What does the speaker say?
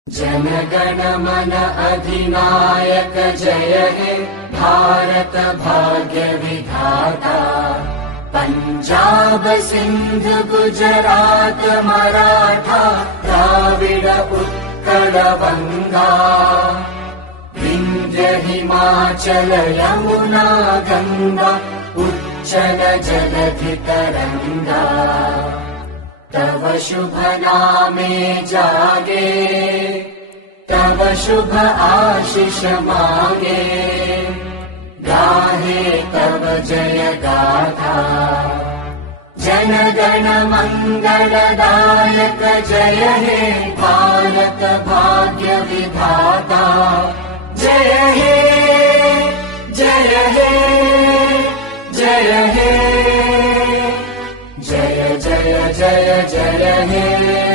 जनगण मन अधिनायक जय हे भारत भाग्य विधाता। पंजाब सिंध गुजरात मराठा द्राविड उत्कल बंगा। विंध्य हिमाचल यमुना गंगा उच्चल जलधि तरंगा। तव शुभ नामे जागे तव शुभ आशीष मांगे। गाहे तव जय गाथा जन गण मंगलदायक जय हे भारत भाग्य विधाता। जय हे जय हे जय हे जय जय जय जय हे।